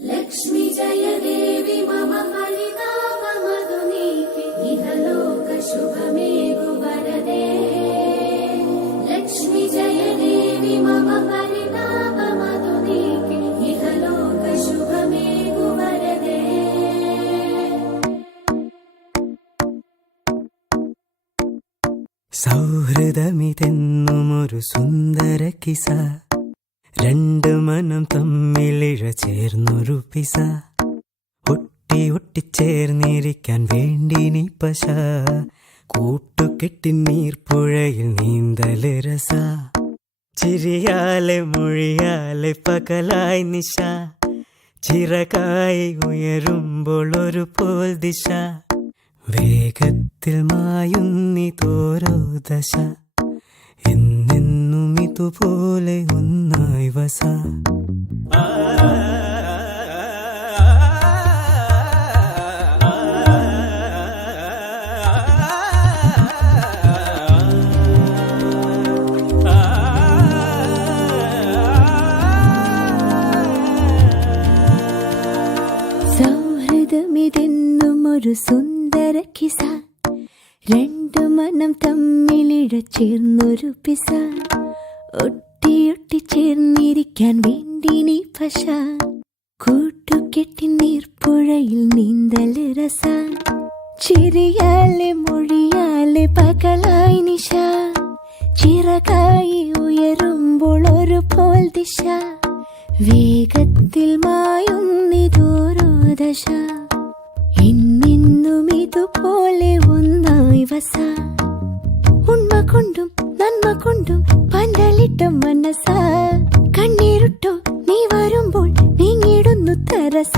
लक्ष्मी जय देवि मम परितापमधुनीके इहलोकशुभमे गुवरदे लक्ष्मी जय देवि मम परितापमधुनीके इहलोकशुभमे गुवरदे സൗഹൃദമിതെന്നുമൊരു സുന്ദര കിസ രണ്ട് മനം തമ്മിലിഴ ചേർന്നൊരു പിസ. ഒട്ടി ഒട്ടിച്ചേർന്നിരിക്കാൻ വേണ്ടി നീ പശ കൂട്ടുകെട്ടി നീർപ്പുഴയിൽ നീന്തൽ രസ. ചിരിയാലെ മൊഴിയാലെ പകലായി നിശ. ചിറകായി ഉയരുമ്പോൾ ഒരു പോൽ ദിശ. വേഗത്തിൽ മായുന്നി തോരോ ദശ. എന്നെന്നും ഇതുപോലെ ഒന്നായി വസ സൗഹൃദമിതെന്നും ഒരു സുന്ദര കിസ. രണ്ടു മനം തമ്മിലിഴ ചേർന്നൊരു പിസ. ഒട്ടിയൊട്ടി ചേർന്നിരിക്കാൻ വേണ്ടി നീ പശ. കൂട്ടുകെട്ടി നീർപ്പുഴയിൽ നീന്തൽ രസ. ചിരിയാലെ മൊഴിയാലെ പകലായി നിശ. ചിറകായി ഉയരുമ്പോൾ ഒരു പോൽ ദിശ. വേഗത്തിൽ മായുന്നിതോരോ ദശ. എന്നെന്നും ഇതുപോലെ ഒന്നായി വസ. ഉണ്മ കൊണ്ടും നന്മ കൊണ്ടും പന്തലിട്ട മനസ്സ. കണ്ണീരുട്ടോ നീ വരുമ്പോൾ നീങ്ങിടുന്നു തരസ.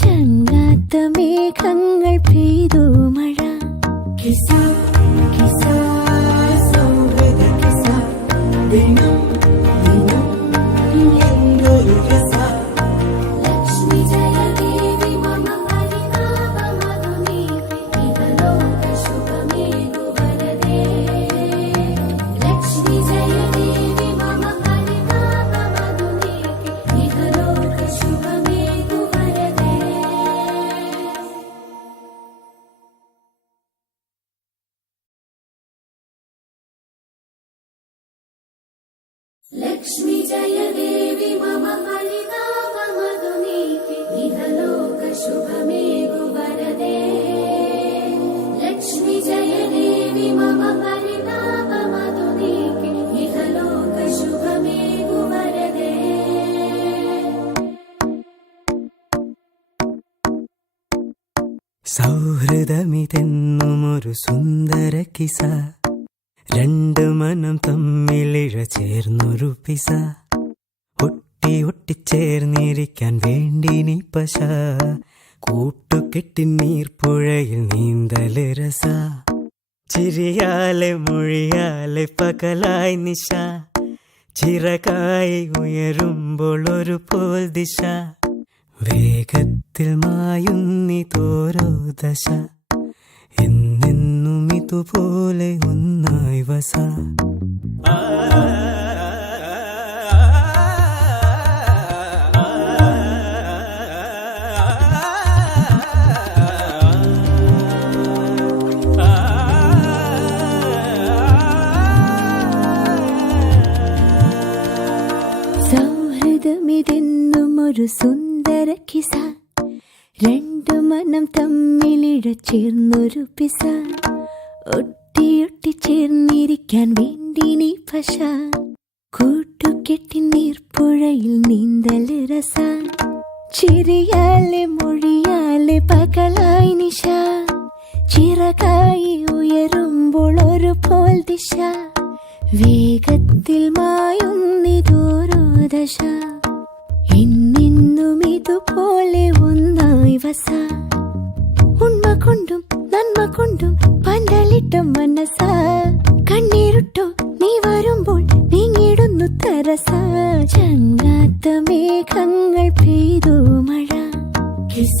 ചങ്ങാത്ത മേഘങ്ങൾ പെയ്തു മഴ സൗഹൃദമിതെന്നുമൊരു സുന്ദര കിസ. രണ്ട് മനം തമ്മിലിഴ ചേർന്നൊരു പിസ. ഒട്ടി ഒട്ടിച്ചേർന്നിരിക്കാൻ വേണ്ടി നീ പശ. കൂട്ടുകെട്ടി നീർപ്പുഴയിൽ നീന്തൽ രസ. ചിരിയാലെ മൊഴിയാലെ പകലായി നിശ. ചിറകായി ഉയരുമ്പോൾ ഒരു പോൽ ദിശ. വേഗത്തിൽ മായുന്നിതോരോ ദശ. എന്നെന്നും ഇതുപോലെ ഒന്നായി വസ. ഒരു സുന്ദര കിസ. രണ്ടു മനം തമ്മിലിഴ ചേർന്നൊരു പിസ. ഒട്ടിയൊട്ടി ചേർന്നിരിക്കാൻ വേണ്ടി നീ പശ. കൂട്ടുകെട്ടി നീർപ്പുഴയിൽ നീന്തൽ രസ. ചിരിയാലെ മൊഴിയാലെ പകലായി നിശ. ചിറകായി ഉയരുമ്പോൾ ഒരു പോൽ ദിശ. വേഗത്തിൽ മായുന്നിതോരോ ദശ. ഇതുപോലെ ഒന്നായി വസ. ഉണ്മ കൊണ്ടും നന്മ കൊണ്ടും പന്തലിട്ട മനസ കണ്ണീരുട്ടോ നീ വരുമ്പോൾ നീങ്ങിടുന്നു തരസ. ചങ്ങാത്ത മേഘങ്ങൾ പെയ്തു മഴ. കിസ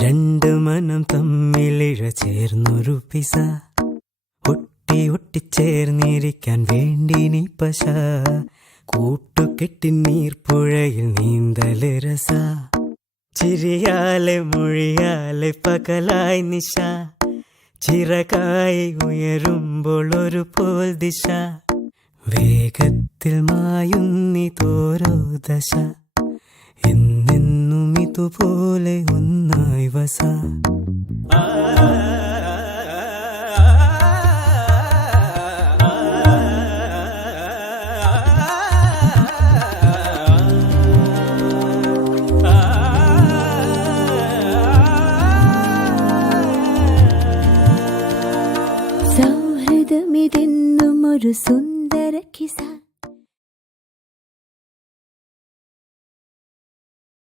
രണ്ട് മനം തമ്മിലിഴ ചേർന്നൊരു പിസ. ഒട്ടി ഒട്ടിച്ചേർന്നിരിക്കാൻ വേണ്ടി നീ പശ. കൂട്ടുകെട്ടി നീർപ്പുഴയിൽ നീന്തൽ രസ. ചിരിയാലെ മൊഴിയാലെ പകലായി നിശ. ചിറകായി ഉയരുമ്പോൾ ഒരു പോൽ ദിശ. വേഗത്തിൽ മായുന്നി തോരോ ദശ. എന്നെന്നും ഇതുപോലെ ഒന്നായി വസ സൗഹൃദമിതെന്നും ഒരു സുന്ദര